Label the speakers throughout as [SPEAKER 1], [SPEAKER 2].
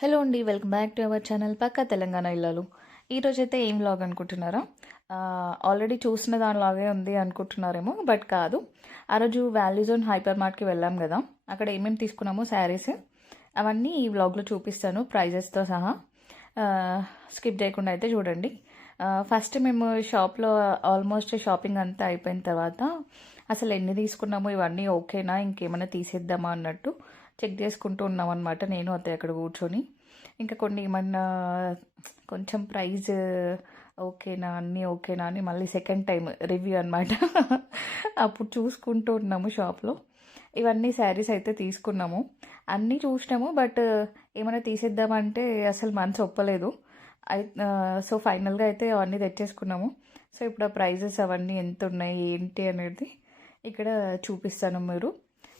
[SPEAKER 1] Hello అండి welcome back to our channel పక్క తెలంగాణ ఇల్లాలు. ఈరోజు అయితే ఏం వ్లాగ్ అనుకుంటున్నారా? ఆల్రెడీ చూసిన దానిలాగే ఉంది అనుకుంటున్నారేమో బట్ కాదు. ఆ రోజు వాల్యూ జోన్ హైపర్ మార్ట్కి వెళ్ళాం కదా అక్కడ ఏమేమి తీసుకున్నామో శారీస్ అవన్నీ ఈ వ్లాగ్లో చూపిస్తాను ప్రైజెస్తో సహా. స్కిప్ చేయకుండా అయితే చూడండి. ఫస్ట్ మేము షాప్లో ఆల్మోస్ట్ షాపింగ్ అంతా అయిపోయిన తర్వాత అసలు ఎన్ని తీసుకున్నాము ఇవన్నీ ఓకేనా ఇంకేమైనా తీసేద్దామా అన్నట్టు చెక్ చేసుకుంటూ ఉన్నాం అనమాట నేను అత్తయ్య అక్కడ కూర్చొని. ఇంకా కొన్ని ఏమన్నా కొంచెం ప్రైజ్ ఓకేనా అన్నీ ఓకేనా అని మళ్ళీ సెకండ్ టైం రివ్యూ అనమాట అప్పుడు చూసుకుంటూ ఉన్నాము షాప్లో. ఇవన్నీ శారీస్ అయితే తీసుకున్నాము. అన్నీ చూసినాము బట్ ఏమైనా తీసేద్దామంటే అసలు మనసు ఒప్పలేదు. సో ఫైనల్గా అయితే అవన్నీ తెచ్చేసుకున్నాము. సో ఇప్పుడు ఆ ప్రైజెస్ అవన్నీ ఎంత ఉన్నాయి ఏంటి అనేది ఇక్కడ చూపిస్తాను మీరు.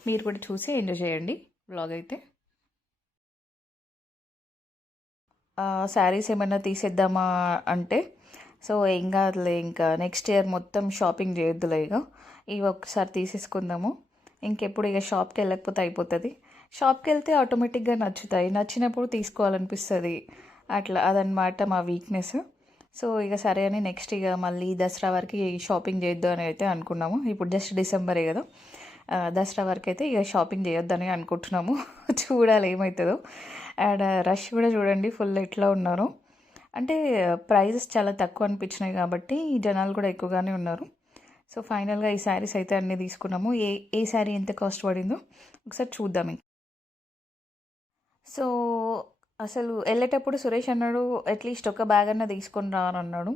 [SPEAKER 1] మీరు కూడా చూసి ఎంజాయ్ చేయండి. బ్లాగ్ అయితే? శారీస్ ఏమైనా తీసేద్దామా అంటే? సో ఏం కాదులే ఇంకా నెక్స్ట్ ఇయర్ మొత్తం షాపింగ్ చేయొద్దులే ఇక ఇవి ఒకసారి తీసేసుకుందాము. ఇంకెప్పుడు ఇక షాప్కి వెళ్ళకపోతే అయిపోతుంది. షాప్కి వెళ్తే ఆటోమేటిక్గా నచ్చుతాయి. నచ్చినప్పుడు తీసుకోవాలనిపిస్తుంది. అట్లా అదనమాట మా వీక్నెస్ సో ఇక సరే అని నెక్స్ట్ ఇక మళ్ళీ దసరా వరకు షాపింగ్ చేద్దాం అని అయితే అనుకున్నాము. ఇప్పుడు జస్ట్ డిసెంబరే కదా. దసరా వరకు అయితే ఇక షాపింగ్ చేయొద్దని అనుకుంటున్నాము. చూడాలి ఏమవుతుందో అండ్ రష్ కూడా చూడండి ఫుల్ ఎట్లా ఉన్నారు. అంటే ప్రైజెస్ చాలా తక్కువ అనిపించినాయి కాబట్టి జనాలు కూడా ఎక్కువగానే ఉన్నారు. సో ఫైనల్గా ఈ శారీస్ అయితే అన్నీ తీసుకున్నాము. ఏ ఏ శారీ ఎంత కాస్ట్ పడిందో ఒకసారి చూద్దాం ఇంక. సో అసలు వెళ్ళేటప్పుడు సురేష్ అన్నాడు అట్లీస్ట్ ఒక బ్యాగ్ అన్న తీసుకొని రానన్నాడు అన్నాడు.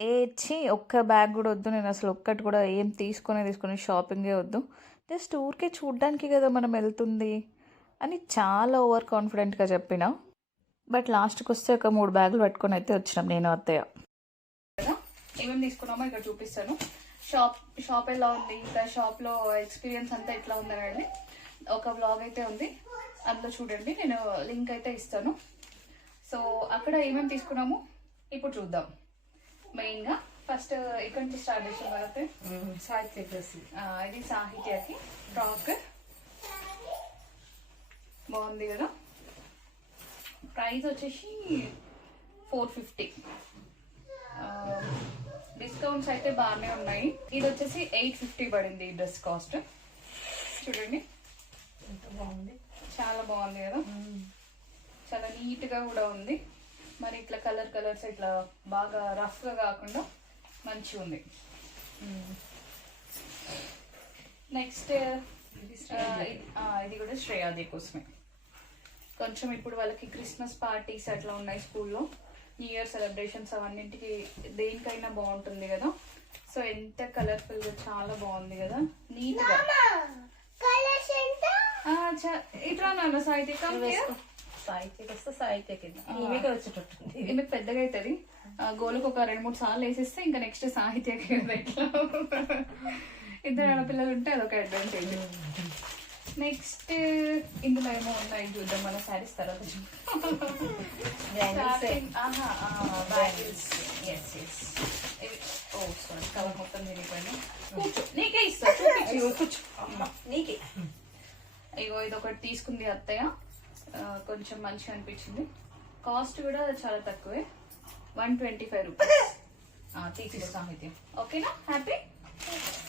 [SPEAKER 1] ఏ ఇచ్చి ఒక్క బ్యాగ్ కూడా వద్దు. నేను అసలు ఒక్కటి కూడా ఏం తీసుకునే తీసుకుని షాపింగే వద్దు. జస్ట్ ఊరికే చూడ్డానికి కదా మనం వెళ్తుంది అని చాలా ఓవర్ కాన్ఫిడెంట్గా చెప్పిన. బట్ లాస్ట్కి వస్తే ఒక మూడు బ్యాగులు పట్టుకొని అయితే వచ్చినాం నేను అత్తయ్య. ఏమేమి తీసుకున్నామో ఇక్కడ చూపిస్తాను. షాప్ షాప్ ఎలా ఉంది? ఇంకా షాప్లో ఎక్స్పీరియన్స్ అంతా ఎట్లా ఉందనండి? ఒక బ్లాగ్ అయితే ఉంది. అందులో చూడండి నేను లింక్ అయితే ఇస్తాను. సో అక్కడ ఏమేమి తీసుకున్నాము? ఇప్పుడు చూద్దాం. మెయిన్గా ఫస్ట్ ఇక్కడ నుంచి స్టార్ట్ చేసాం అయితే
[SPEAKER 2] సాహిత్య డ్రెస్
[SPEAKER 1] ఇది సాహిత్యకి ఫ్రాక్ బాగుంది కదా? ప్రైస్ వచ్చేసి ఫోర్ ఫిఫ్టీ డిస్కౌంట్స్ అయితే బాగానే ఉన్నాయి. ఇది వచ్చేసి ఎయిట్ ఫిఫ్టీ పడింది ఈ డ్రెస్ కాస్ట్. చూడండి.
[SPEAKER 2] ఎంత బాగుంది?
[SPEAKER 1] చాలా బాగుంది కదా? చాలా నీట్గా కూడా ఉంది. మరి ఇట్లా కలర్ కలర్స్ ఇట్లా బాగా రఫ్గా కాకుండా మంచిగా ఉంది నెక్స్ట్ ఇది కూడా శ్రేయాది కోసమే కొంచెం ఇప్పుడు వాళ్ళకి క్రిస్మస్ పార్టీస్ అట్లా ఉన్నాయి స్కూల్లో. న్యూ ఇయర్ సెలబ్రేషన్స్ అవన్నింటికి దేనికైనా బాగుంటుంది కదా. సో ఎంత కలర్ఫుల్గా చాలా బాగుంది కదా. నీట్గా ఇట్లా నాన్న సాహిత్య.
[SPEAKER 2] సాహిత్యకి వస్తే సాహిత్య కింద
[SPEAKER 1] ఈమె పెద్దగా అవుతుంది. గోలకు ఒక రెండు మూడు సార్లు వేసేస్తే ఇంకా నెక్స్ట్ ఇట్లా ఇద్దరు ఆడపిల్లలు ఉంటే అదొక అడ్వాంటేజ్ నెక్స్ట్ ఇందులో ఏమో ఉన్నాయి చూద్దాం మన శారీస్ తర్వాత ఓ సారీ కవర్ మొత్తం తిరిగిపోయినా కూర్చో నీకే ఇస్తా చూపించు కూర్చో.
[SPEAKER 2] అమ్మ నీకే.
[SPEAKER 1] ఇగో ఇది ఒకటి తీసుకుంది అత్తయ్య. కొంచెం మంచిగా అనిపించింది. కాస్ట్ కూడా చాలా తక్కువే. One twenty five rupees. తీసుకో సాహిత్యం. ఓకేనా? హ్యాపీ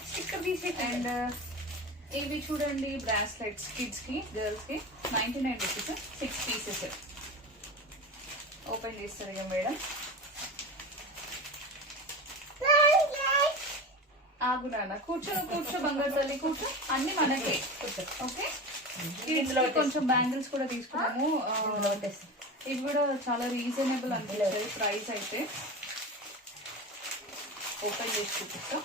[SPEAKER 1] స్టిక్కర్ తీసి అండ్ ఇవి చూడండి బ్రాస్లెట్స్ కిడ్స్కి గర్ల్స్కి ninety nine rupees. Six pieces open చేస్తారు ఇక మేడం? ఆగు నాన్న. కూర్చో కూర్చో బంగారు తల్లి కూర్చో. అన్ని మనకే. ఓకే ఇందులో కొంచెం బ్యాంగిల్స్ కూడా తీసుకున్నాము. ఇవి కూడా చాలా రీజనబుల్ అనిపించాయి ప్రైస్ అయితే. ఓపెన్ చేసి చూపిస్తా.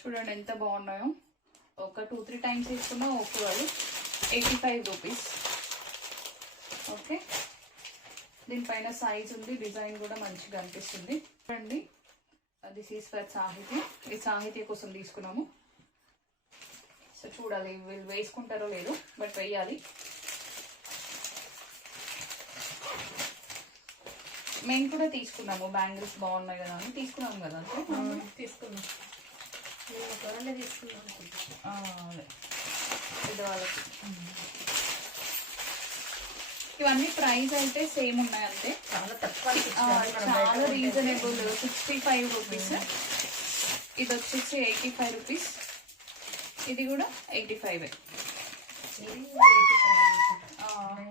[SPEAKER 1] చూడండి ఎంత బాగున్నాయో. ఒక టూ త్రీ టైమ్స్ తీసుకున్నా ఓకే వాళ్ళు. ఎయిటీ ఫైవ్ రూపీస్ ఓకే దీనిపైన సైజ్ ఉంది డిజైన్ కూడా మంచిగా అనిపిస్తుంది. చూడండి. దిస్ ఈస్ ఫర్ సాహిత్య ఈ సాహిత్య కోసం తీసుకున్నాము. సో చూడాలి వీళ్ళు వేసుకుంటారో లేదో బట్ వేయాలి. మేము కూడా తీసుకున్నాము. బ్యాంగిల్స్ బాగున్నాయి కదా అని తీసుకున్నాము కదా
[SPEAKER 2] తీసుకున్నాం. తీసుకున్నాం.
[SPEAKER 1] పెద్దవాళ్ళకి. ఇవన్నీ ప్రైస్ అయితే సేమ్ ఉన్నాయి అంతే
[SPEAKER 2] చాలా.
[SPEAKER 1] రీజనబుల్ సిక్స్టీ ఫైవ్ రూపీస్ ఇది వచ్చేసి ఎయిటీ ఫైవ్ రూపీస్ ఇది కూడా ఎయిటీ ఫైవ్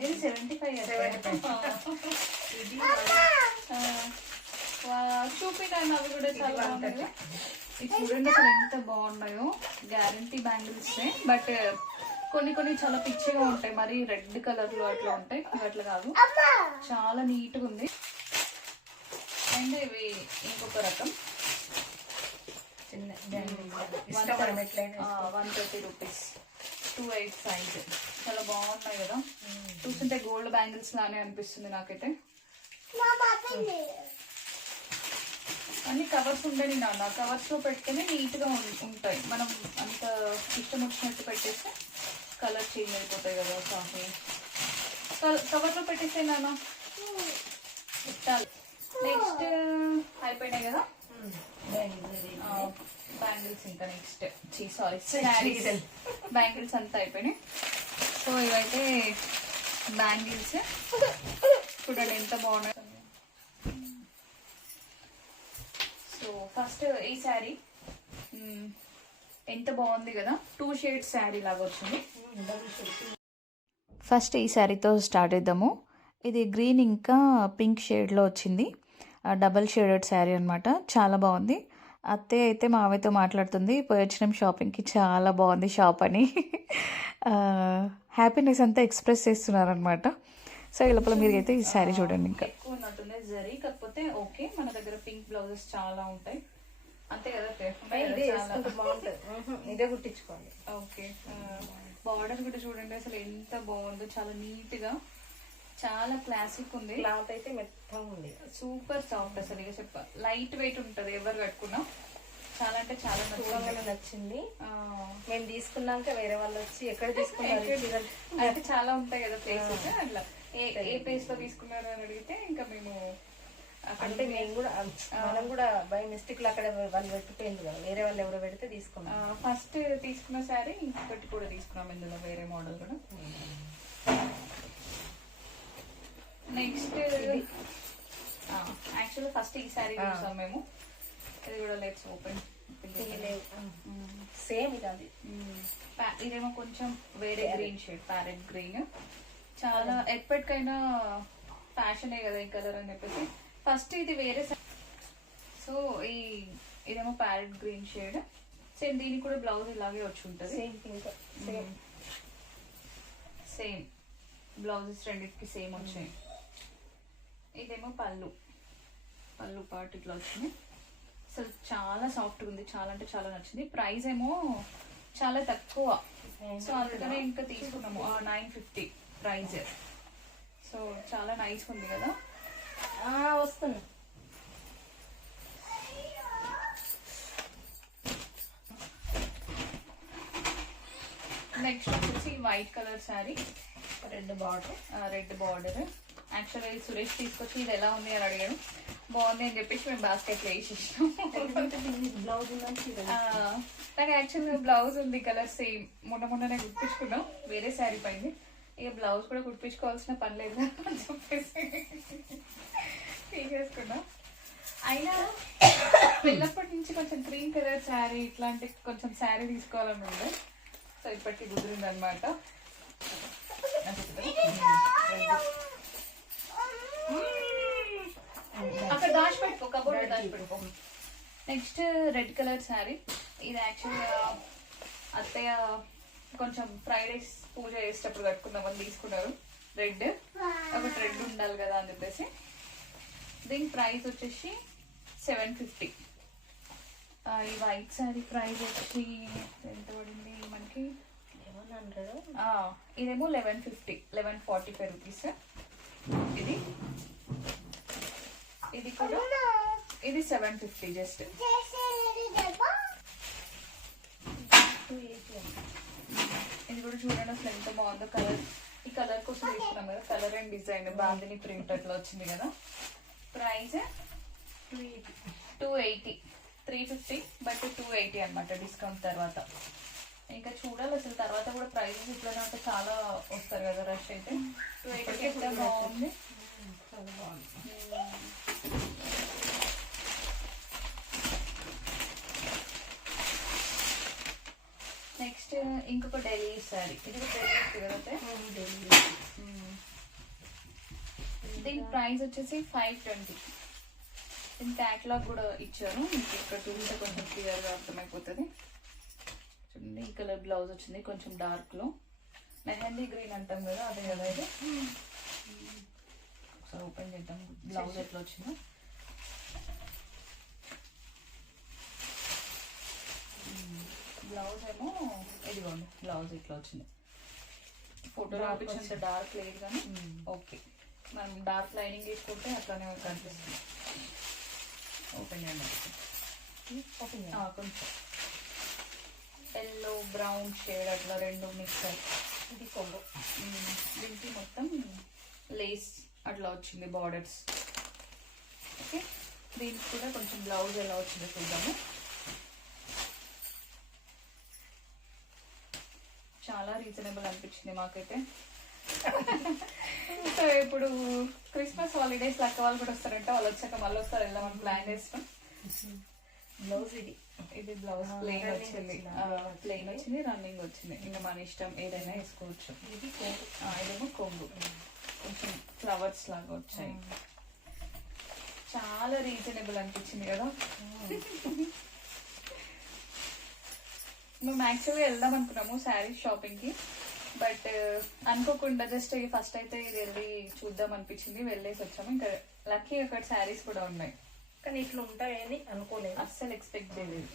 [SPEAKER 2] ఇది
[SPEAKER 1] సెవెంటీ ఫైవ్
[SPEAKER 2] ఇది
[SPEAKER 1] చూపినాను అవి కూడా చాలా. ఇది చూడండి అసలు ఎంత బాగున్నాయో. గ్యారంటీ బ్యాంగిల్స్ బట్ కొన్ని కొన్ని చాలా పిచ్చిగా ఉంటాయి. మరి రెడ్ కలర్లో అట్లా ఉంటాయి. అట్లా కాదు. చాలా నీట్గా ఉంది. అండ్ ఇవి ఇంకొక రకం. One thirty rupees two eight size చాలా బాగున్నాయి కదా. చూస్తుంటే గోల్డ్ బ్యాంగిల్స్ లానే అనిపిస్తుంది నాకైతే. అన్ని కవర్స్ ఉండని నాన్న. కవర్స్లో పెడితేనే నీట్గా ఉం- ఉంటాయి. మనం అంత ఇష్టం వచ్చినట్టు పెట్టేస్తే కలర్ చేంజ్ అయిపోతాయి కదా కాఫీ కవర్లో పెట్టేస్తే నాన్న. నెక్స్ట్ అయిపోయినాయి కదా.
[SPEAKER 2] బ్యాంగిల్స్
[SPEAKER 1] ఇంకా నెక్స్ట్. సారీ. బ్యాంగిల్స్ అంతా అయిపోయినాయి. సో ఇవైతే బ్యాంగిల్స్. చూడండి ఎంత బాగున్నాయి. సో ఫస్ట్ ఈ శారీ. ఎంత బాగుంది కదా? టూ షేడ్ శారీ లాగా వచ్చింది. ఫస్ట్ ఈ శారీతో స్టార్ట్ చేద్దాము. ఇది గ్రీన్ ఇంకా పింక్ షేడ్లో వచ్చింది. డబల్ షేడెడ్ శారీ అనమాట చాలా బాగుంది. అత్తయ్య అయితే మావయ్యతో మాట్లాడుతుంది. పోయి వచ్చినాం షాపింగ్కి చాలా బాగుంది షాప్ అని. హ్యాపీనెస్ అంతా ఎక్స్ప్రెస్ చేస్తున్నారనమాట సో ఈ లోపల మీరు అయితే ఈ శారీ చూడండి ఇంకా. ఎక్కువ ఉన్నట్టుంది జరీ కాకపోతే ఓకే మన దగ్గర పింక్ బ్లౌజెస్ చాలా ఉంటాయి. అంతే కదా
[SPEAKER 2] ఇదే వేసుకుంటే బాగుంటుంది. ఇదే కుట్టించుకోవాలి
[SPEAKER 1] ఓకే. బార్డర్ కూడా చూడండి అసలు ఎంత బాగుందో. చాలా నీట్గా చాలా క్లాసిక్ ఉంది.
[SPEAKER 2] క్లాత్ అయితే మెత్తగా ఉంది.
[SPEAKER 1] సూపర్ సాఫ్ట్ అసలు ఇక చెప్ప. లైట్ వెయిట్ ఉంటది ఎవరు కట్టుకున్నా. చాలా అంటే చాలా నచ్చింది.
[SPEAKER 2] చూడంగానే నచ్చింది. మేము తీసుకున్నాక వేరే వాళ్ళు వచ్చి ఎక్కడ తీసుకున్నారు?
[SPEAKER 1] అంటే చాలా ఉంటాయి కదా ప్లేసెస్ అట్లా. ఏ ఏ ప్లేస్లో తీసుకున్నారు అని అడిగితే ఇంకా మేము
[SPEAKER 2] అంటే మేము కూడా మనం కూడా బై మిస్టేక్లో అక్కడ వాళ్ళు పెట్టిపోయింది కదా. వేరే వాళ్ళు ఎవరో పెడితే తీసుకున్నాం
[SPEAKER 1] ఫస్ట్ తీసుకున్న శారీ ఇంకొకటి కూడా తీసుకున్నాం ఇందులో వేరే మోడల్ కూడా. నెక్స్ట్ యాక్చువల్ ఫస్ట్ ఈ శారీ చూసాం మేము. ఇది కూడా లెట్స్ ఓపెన్.
[SPEAKER 2] సేమ్ ఇది అది.
[SPEAKER 1] ఇదేమో కొంచెం వేరే గ్రీన్ షేడ్ ప్యారెట్ గ్రీన్. చాలా ఎప్పటికైనా ఫ్యాషనే కదా ఈ కలర్ అని చెప్పేసి. ఫస్ట్ ఇది వేరే సో ఈ ఇదేమో ప్యారెట్ గ్రీన్ షేడ్ సేమ్ దీనికి కూడా బ్లౌజ్ ఇలాగే వచ్చి ఉంటుంది.
[SPEAKER 2] Same pink same
[SPEAKER 1] same blouses రెండింటికి సేమ్ వచ్చాయి. ఇదేమో పళ్ళు. పళ్ళు పార్ట్ ఇట్లా వచ్చింది. అసలు చాలా సాఫ్ట్గా ఉంది. చాలా అంటే చాలా నచ్చింది. ప్రైస్ ఏమో చాలా తక్కువ. సో అందుకనే ఇంకా తీసుకున్నాము. నైన్ ఫిఫ్టీ ప్రైస్ సో చాలా నైస్ ఉంది కదా.
[SPEAKER 2] వస్తున్నా.
[SPEAKER 1] నెక్స్ట్ వచ్చేసి white colour sari
[SPEAKER 2] red border
[SPEAKER 1] red border యాక్చువల్గా సురేష్ తీసుకొచ్చి ఇది ఎలా ఉంది అని అడిగాను బాగుంది అని చెప్పేసి మేము బాస్కెట్లో వేసేసాం
[SPEAKER 2] బ్లౌజ్
[SPEAKER 1] నాకు యాక్చువల్గా బ్లౌజ్ ఉంది కలర్ సేమ్ మొన్న మొన్ననే కుట్టించుకున్నాం వేరే శారీ పైన ఇక బ్లౌజ్ కూడా కుట్టించుకోవాల్సిన పని లేదు అని చెప్పేసి. తీసేసుకున్నాం అయినా పిల్లప్పటి నుంచి కొంచెం క్రీమ్ కలర్ శారీ ఇట్లాంటి కొంచెం శారీ తీసుకోవాలని ఉండే సో ఇప్పటికి కుదిరింది అనమాట అక్కడ దాచిపెట్టుకో కబోర్డ్ దాచిపెట్టుకో నెక్స్ట్ రెడ్ కలర్ శారీ. ఇది యాక్చువల్గా అత్తయ్య కొంచెం ఫ్రైడేస్ పూజ చేసేటప్పుడు కట్టుకుందామని తీసుకున్నారు. రెడ్. ఒకటి రెడ్ ఉండాలి కదా అని చెప్పేసి. దీని ప్రైస్ వచ్చేసి సెవెన్ ఫిఫ్టీ ఈ వైట్ శారీ ప్రైస్ వచ్చి ఎంత పడింది మనకి?
[SPEAKER 2] లెవెన్ హండ్రెడ్
[SPEAKER 1] ఇదేమో eleven fifty eleven forty five rupees ఇది? ఇది కూడా? ఇది సెవెన్ ఫిఫ్టీ జస్ట్ ఇది కూడా చూడండి అసలు ఎంత బాగుందో. కలర్ ఈ కలర్ కోసం తీసుకున్నాం కదా colour and design bandhani print అట్లా వచ్చింది కదా. Price
[SPEAKER 2] two eighty
[SPEAKER 1] two eighty three fifty but two eighty అనమాట డిస్కౌంట్ తర్వాత. ఇంకా చూడాలి అసలు తర్వాత కూడా ప్రైజెస్ ఇట్లనే ఉంటే చాలా వస్తారు కదా రష్ అయితే. టూ ఎయిటీకి ఎంత బాగుంది? నెక్స్ట్ ఇంకొక ఢిల్లీ సారీ. ఇది ఢిల్లీ కదా? దీని ప్రైస్ వచ్చేసి ఫైవ్ ట్వంటీ. దీని క్యాటలాగ్ కూడా ఇచ్చారు మీకు ఇక్కడ చూస్తే కొంచెం క్లియర్గా అర్థమైపోతుంది. చూడండి ఈ కలర్ బ్లౌజ్ వచ్చింది కొంచెం డార్క్లో మెహందీ గ్రీన్ అంటాం కదా అదే కదా ఇది? ఒకసారి ఓపెన్ చేద్దాం. బ్లౌజ్ ఎట్లా వచ్చిందో. బ్లౌజ్ ఏమో ఇదిగోండి బ్లౌజ్ ఇట్లా వచ్చింది. ఫోటో డార్క్ లేదు కానీ ఓకే మనం డార్క్ లైనింగ్ తీసుకుంటే అట్లానే కనిపిస్తుంది. ఓపెన్ చేయండి.
[SPEAKER 2] ఓపెన్
[SPEAKER 1] కొంచెం. ఎల్లో బ్రౌన్ షేడ్ అట్లా రెండు మిక్స్ అయ్యి
[SPEAKER 2] ఇది కొంగు.
[SPEAKER 1] దీనికి మొత్తం లేస్ అట్లా వచ్చింది బార్డర్స్. ఓకే? దీనికి కూడా కొంచెం బ్లౌజ్ ఎలా వచ్చిందో చూద్దాము. చాలా రీజనబుల్ అనిపించింది మాకైతే. సో ఇప్పుడు క్రిస్మస్ హాలిడేస్ లెక్క వాళ్ళు కూడా వస్తారంటే. వాళ్ళు వచ్చాక మళ్ళీ వస్తారు. వెళ్దామని ప్లాన్ చేస్తాం
[SPEAKER 2] బ్లౌజ్ ఇది.
[SPEAKER 1] ఇది బ్లౌజ్ ప్లెయిన్ వచ్చింది? ప్లెయిన్ వచ్చింది రన్నింగ్ వచ్చింది. ఇంకా మన ఇష్టం ఏదైనా వేసుకోవచ్చు.
[SPEAKER 2] ఇది
[SPEAKER 1] ఇదేమో కొంగు. కొంచెం ఫ్లవర్స్ లాగా వచ్చాయి. చాలా రీజనబుల్ అనిపించింది కదా. మేము యాక్చువల్గా వెళ్దాం అనుకున్నాము శారీ షాపింగ్కి. బట్ అనుకోకుండా జస్ట్ ఫస్ట్ అయితే ఇది వెళ్ళి చూద్దాం అనిపించింది వెళ్ళేసి వచ్చాము. ఇంకా లక్కీ అక్కడ శారీస్ కూడా ఉన్నాయి.
[SPEAKER 2] కానీ ఇట్లా ఉంటాయని అనుకోలేదు.
[SPEAKER 1] అస్సలు ఎక్స్పెక్ట్ చేయలేదు.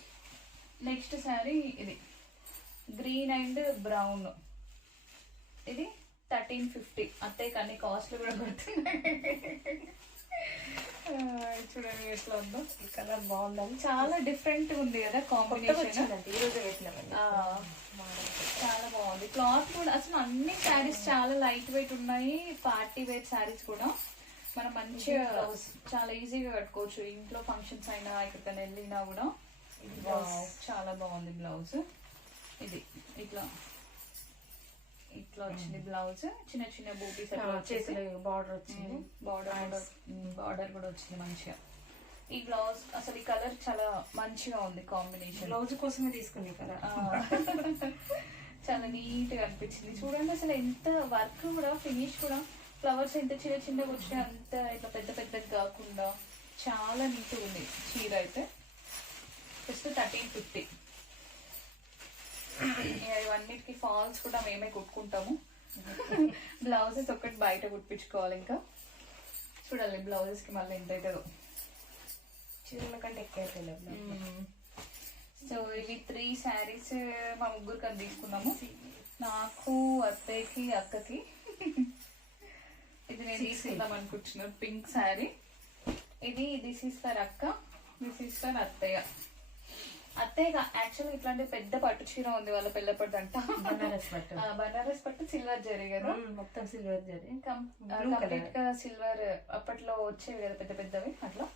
[SPEAKER 1] నెక్స్ట్ శారీ ఇది. గ్రీన్ అండ్ బ్రౌన్ ఇది థర్టీన్ ఫిఫ్టీ అత్తయ్య అన్ని కాస్ట్లు కూడా పడుతున్నాయి చూడండి ఎట్లా ఉందో.
[SPEAKER 2] ఈ కలర్ బాగుందని.
[SPEAKER 1] చాలా డిఫరెంట్ ఉంది కదా కాంబినేషన్ చాలా బాగుంది. క్లాత్ కూడా అసలు అన్ని శారీస్ చాలా లైట్ వెయిట్ ఉన్నాయి. పార్టీ వేర్ శారీస్ కూడా. మనం మంచిగా. చాలా ఈజీగా కట్టుకోవచ్చు. ఇంట్లో ఫంక్షన్స్ అయినా ఎక్కడికైనా వెళ్ళినా కూడా. చాలా బాగుంది బ్లౌజ్ ఇది ఇట్లా. ఇట్లా వచ్చింది బ్లౌజ్ చిన్న చిన్న బూటీస్
[SPEAKER 2] బార్డర్ వచ్చింది.
[SPEAKER 1] బార్డర్ బార్డర్ కూడా వచ్చింది మంచిగా. ఈ బ్లౌజ్ అసలు ఈ కలర్ చాలా మంచిగా ఉంది కాంబినేషన్.
[SPEAKER 2] బ్లౌజ్ కోసమే తీసుకుంది కదా
[SPEAKER 1] చాలా నీట్గా అనిపించింది. చూడండి అసలు ఎంత వర్క్ కూడా ఫినిష్ కూడా. ఫ్లవర్స్ ఎంత చిన్న చిన్నగా వచ్చినాయి అంత ఇట్లా పెద్ద పెద్దగా కాకుండా చాలా నీట్ ఉంది చీర అయితే. Just thirteen fifty. ఇవన్నిటికి ఫాల్స్ కూడా మేమే కుట్టుకుంటాము. బ్లౌజెస్ ఒకటి బయట కుట్టించుకోవాలి ఇంకా. చూడాలి బ్లౌజెస్కి మళ్ళీ ఎంత అవుతుందో
[SPEAKER 2] కంటే ఎక్కువ
[SPEAKER 1] సో ఇవి త్రీ శారీస్ మా ముగ్గురికి అని తీసుకున్నాము నాకు అత్తయ్యకి అక్కకి. ఇది నేను తీసుకుందాం అనుకుంటున్నాను పింక్ శారీ ఇది దిస్ ఇస్ ఫర్ అక్క దిస్ ఇస్ ఫర్ అత్తయ్య. అత్తయ్య యాక్చువల్గా ఇట్లాంటి పెద్ద పట్టు చీర ఉంది వాళ్ళ పెళ్ళపడ్డంట
[SPEAKER 2] బనారస్ పట్టు.
[SPEAKER 1] బనారస్ పట్టు సిల్వర్ జరీ కదా.
[SPEAKER 2] మొత్తం సిల్వర్ జరీ.
[SPEAKER 1] కంప్లీట్గా సిల్వర్ అప్పట్లో వచ్చేవి కదా పెద్ద పెద్దవి అట్లా.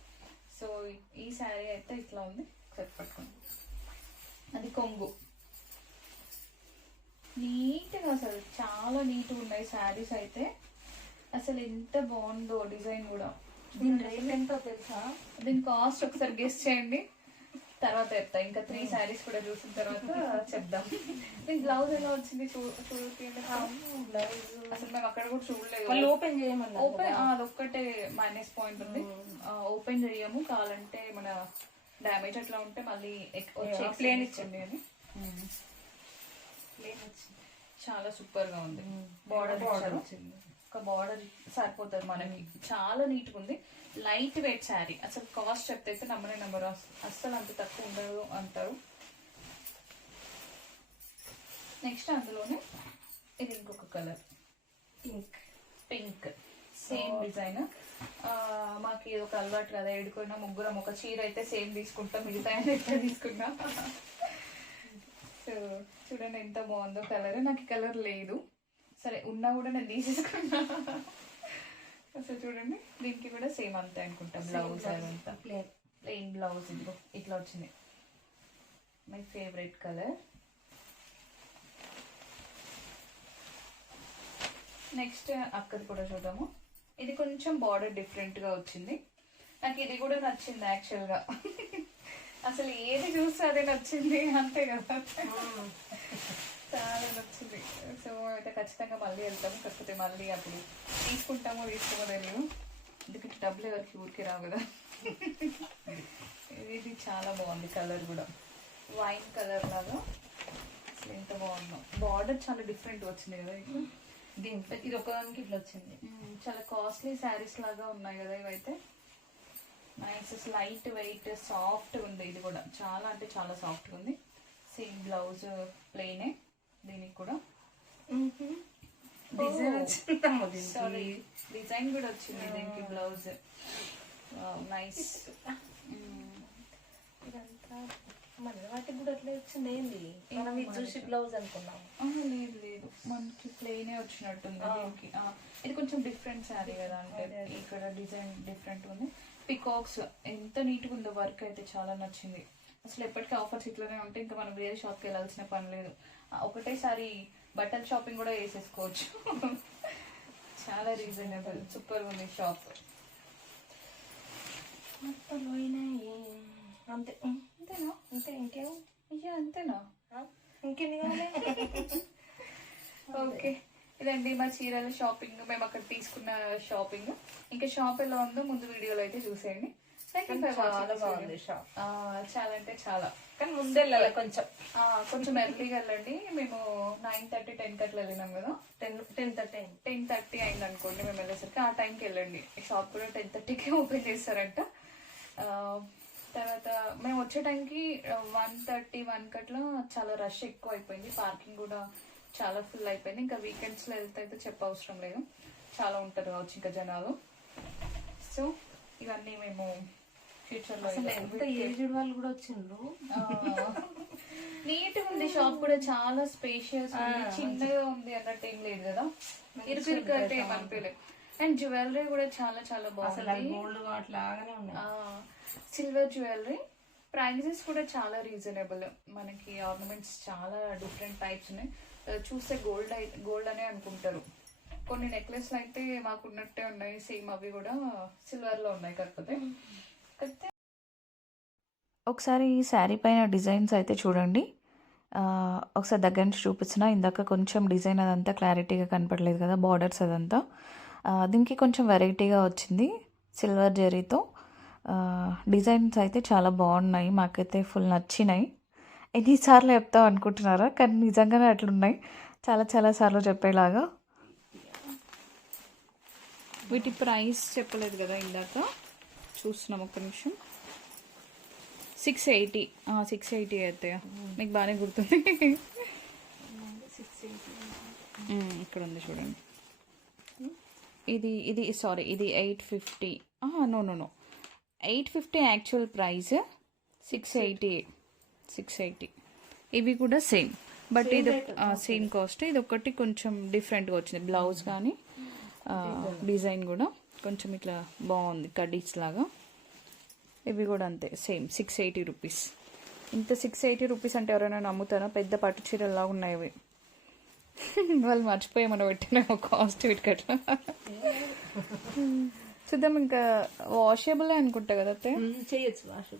[SPEAKER 1] సో ఈ శారీ అయితే ఇట్లా ఉంది. ఒకసారి పట్టుకోండి. అది కొంగు. నీట్గా అసలు చాలా నీట్గా ఉన్నాయి శారీస్ అయితే. అసలు ఎంత బాగుందో డిజైన్ కూడా.
[SPEAKER 2] దీని రేట్ ఎంతో తెలుసా?
[SPEAKER 1] దీని కాస్ట్ ఒకసారి గెస్ట్ చేయండి. తర్వాత చెప్తా. ఇంకా త్రీ శారీస్ కూడా చూసిన తర్వాత చెప్దాం. దీని బ్లౌజ్ ఎలా వచ్చింది? అసలు మేము అక్కడ కూడా చూడలేదు.
[SPEAKER 2] ఓపెన్ చేయమన్నారు
[SPEAKER 1] ఓపెన్ అదొక్కటే మైనస్ పాయింట్ ఉంది. ఓపెన్ చెయ్యము కావాలంటే మన డ్యామేజ్ అట్లా ఉంటే మళ్ళీ ప్లేన్ ఇచ్చండి అని.
[SPEAKER 2] ప్లేన్ వచ్చింది.
[SPEAKER 1] చాలా సూపర్గా ఉంది.
[SPEAKER 2] బార్డర్
[SPEAKER 1] బార్డర్
[SPEAKER 2] బార్డర్ వచ్చింది.
[SPEAKER 1] ఒక బార్డర్ సరిపోతుంది మనకి. చాలా నీట్గా ఉంది లైట్ వెయిట్ శారీ అసలు కాస్ట్ చెప్తే నమ్మనే నెంబర్ అస్సలు అంత తక్కువ ఉండదు అంటారు. నెక్స్ట్ అందులోనే ఇది ఇంకొక colour
[SPEAKER 2] pink
[SPEAKER 1] pink same design మాకు ఇది ఒక అలవాటు కదా ఏడుకున్నా ముగ్గురం ఒక చీర అయితే సేమ్ తీసుకుంటాం మిగతా ఎట్లా తీసుకున్నా. సో చూడండి ఎంత బాగుందో కలర్ నాకు కలర్ లేదు. సరే ఉన్నా కూడా నేను తీసేసుకున్నా. అసలు చూడండి దీనికి కూడా సేమ్ అంతే అనుకుంటా బ్లౌజ్ అంతా.
[SPEAKER 2] ప్లేన్
[SPEAKER 1] ప్లెయిన్ బ్లౌజ్ ఇదిగో ఇట్లా వచ్చింది. మై ఫేవరెట్ కలర్ నెక్స్ట్ అక్కది కూడా చూద్దాము. ఇది కొంచెం బార్డర్ డిఫరెంట్గా వచ్చింది. నాకు ఇది కూడా నచ్చింది యాక్చువల్గా అసలు ఏది చూస్తే అదే నచ్చింది అంతే కదా. చాలా నచ్చింది సో అయితే ఖచ్చితంగా మళ్ళీ వెళ్తాము. కాకపోతే మళ్ళీ అప్పుడు తీసుకుంటామో తీసుకోమో తెలియదు ఎందుకంటే డబ్బులు ఎవరికి ఊరికి రావు కదా. ఇది చాలా బాగుంది కలర్ కూడా. వైన్ కలర్ లాగా. అసలు ఎంత బాగుందో. బార్డర్ చాలా డిఫరెంట్ వచ్చింది కదా ఇది.
[SPEAKER 2] దీంట్లో ఇది ఒకదానికి ఇట్లా వచ్చింది.
[SPEAKER 1] చాలా కాస్ట్లీ శారీస్ లాగా ఉన్నాయి కదా ఇవైతే. నైస్ లైట్ వెయిట్ సాఫ్ట్ ఉంది ఇది కూడా. చాలా అంటే చాలా సాఫ్ట్గా ఉంది. సేమ్ బ్లౌజ్ ప్లెయినే దీనికి కూడా. డిజైన్
[SPEAKER 2] వచ్చిందమ్మా దీనికి
[SPEAKER 1] డిజైన్ కూడా వచ్చింది దీనికి బ్లౌజ్. నైస్.
[SPEAKER 2] ఇదంతా మన వాటికి కూడా అట్లా వచ్చింది. ఏంది? మనం ఇది చూసి బ్లౌజ్ అనుకున్నాం.
[SPEAKER 1] లేదు లేదు. మనకి ప్లెయినే వచ్చినట్టుంది దీనికి. ఇది కొంచెం డిఫరెంట్ శారీ కదా అంటే ఇక్కడ డిజైన్ డిఫరెంట్ ఉంది. పికాక్స్ ఎంత నీట్గా ఉందో వర్క్ అయితే చాలా నచ్చింది. అసలు ఎప్పటికీ ఆఫర్స్ ఇట్లనే ఉంటే ఇంకా మనం వేరే షాప్కి వెళ్ళాల్సిన పని లేదు. ఒకటేసారి బట్టల షాపింగ్ కూడా వేసేసుకోవచ్చు చాలా రీజనబుల్ సూపర్ ఉంది షాప్.
[SPEAKER 2] అంతే
[SPEAKER 1] అంతేనా?
[SPEAKER 2] అంతే ఇంకేం?
[SPEAKER 1] అయ్యా అంతేనా?
[SPEAKER 2] ఇంకెన్ని కావాలి?
[SPEAKER 1] ఓకే ఇదండి మా చీరల షాపింగ్. మేము అక్కడ తీసుకున్న షాపింగ్. ఇంకా షాప్ ఎలా ఉందో ముందు వీడియోలో అయితే చూసేయండి.
[SPEAKER 2] చాలా బాగుంది. షాప్
[SPEAKER 1] చాలా అంటే చాలా.
[SPEAKER 2] కానీ ముందే వెళ్ళాలి కొంచెం.
[SPEAKER 1] కొంచెం ఎర్లీగా వెళ్ళండి. మేము నైన్ థర్టీ టెన్ కట్లా వెళ్ళినాం కదా.
[SPEAKER 2] Ten ten thirty
[SPEAKER 1] ten thirty అయింది అనుకోండి మేము వెళ్ళేసరికి. ఆ టైంకి వెళ్ళండి. షాప్ కూడా టెన్ థర్టీకి ఓపెన్ చేస్తారంట. తర్వాత మేము వచ్చే టైంకి వన్ థర్టీ వన్ కట్లా చాలా రష్ ఎక్కువ అయిపోయింది పార్కింగ్ కూడా చాలా ఫుల్ అయిపోయింది. ఇంకా వీకెండ్స్లో వెళ్తే అయితే చెప్పవసరం లేదు. చాలా ఉంటారు కావచ్చు ఇంకా జనాలు. సో ఇవన్నీ మేము ఫ్యూచర్లో
[SPEAKER 2] అసలు ఎంత ఏజ్డ్ వాళ్ళు కూడా వచ్చిండ్రు.
[SPEAKER 1] నీట్ ఉంది షాప్ కూడా చాలా స్పేషియస్ ఉంది. చిన్నగా ఉంది అన్నట్టు ఏం లేదు కదా. ఇరుకు అంటే ఏమనిపించలేదు అండ్ జ్యువెలరీ కూడా చాలా చాలా బాగుంది. సిల్వర్ జ్యువెలరీ ప్రైజెస్ కూడా చాలా రీజనబుల్ మనకి ఆర్నమెంట్స్ చాలా డిఫరెంట్ టైప్స్ ఉన్నాయి. చూస్తే గోల్డ్ గోల్డ్ అనే అనుకుంటారు. కొన్ని నెక్లెస్లు అయితే మాకు ఉన్నట్టే ఉన్నాయి. సేమ్ అవి కూడా సిల్వర్లో ఉన్నాయి కాకపోతే. ఒకసారి ఈ శారీ పైన డిజైన్స్ అయితే చూడండి. ఒకసారి దగ్గర నుంచి చూపించిన ఇందాక కొంచెం డిజైన్ అదంతా క్లారిటీగా కనపడలేదు కదా బార్డర్స్ అదంతా. దీనికి కొంచెం వెరైటీగా వచ్చింది సిల్వర్ జెరీతో. డిజైన్స్ అయితే చాలా బాగున్నాయి. మాకైతే ఫుల్ నచ్చినాయి. ఎన్నిసార్లు చెప్తాం అనుకుంటున్నారా? కానీ నిజంగానే అట్లున్నాయి. చాలా చాలా సార్లు చెప్పేలాగా. వీటి ప్రైస్ చెప్పలేదు కదా ఇందాక. చూస్తున్నాం ఒక్క నిమిషం. సిక్స్ ఎయిటీ సిక్స్ ఎయిటీ అయితే. మీకు బాగానే గుర్తుంది. ఇక్కడ ఉంది చూడండి. ఇది ఇది సారీ ఇది eight fifty no no no eight fifty actual price six eighty six eighty ఇవి కూడా సేమ్ బట్ ఇది సేమ్ కాస్ట్ ఇది ఒకటి కొంచెం డిఫరెంట్గా వచ్చింది. బ్లౌజ్ కానీ డిజైన్ కూడా. కొంచెం ఇట్లా బాగుంది కడీస్ లాగా. ఇవి కూడా అంతే సేమ్ సిక్స్ ఎయిటీ రూపీస్. ఇంత సిక్స్ ఎయిటీ రూపీస్ అంటే ఎవరైనా నమ్ముతారా? పెద్ద పట్టు చీరల్లా ఉన్నాయి ఇవి వాళ్ళు మర్చిపోయి మనం పెట్టిన కాస్ట్ వీటికట్లా. చూద్దాం ఇంకా వాషబుల్ అనుకుంటా కదా
[SPEAKER 2] చేయొచ్చు వాష్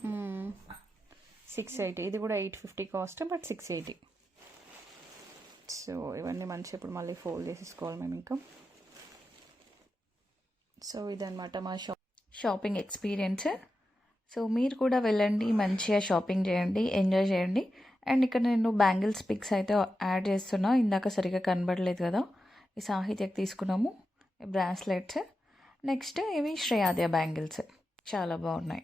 [SPEAKER 1] సిక్స్ ఎయిటీ ఇది కూడా eight fifty cost but six eighty. So ఇవన్నీ మంచి ఇప్పుడు మళ్ళీ ఫోల్డ్ చేసేసుకోవాలి మేము ఇంకా. సో ఇదనమాట మా షాప్ షాపింగ్ ఎక్స్పీరియన్స్. సో మీరు కూడా వెళ్ళండి మంచిగా షాపింగ్ చేయండి ఎంజాయ్ చేయండి. అండ్ ఇక్కడ నేను బ్యాంగిల్స్ పిక్స్ అయితే యాడ్ చేస్తున్నా. ఇందాక సరిగా కనబడలేదు కదా. ఈ సాహిత్యకి తీసుకున్నాము బ్రాస్లెట్స్ నెక్స్ట్ ఇవి శ్రేయాద్య బ్యాంగిల్స్. చాలా బాగున్నాయి.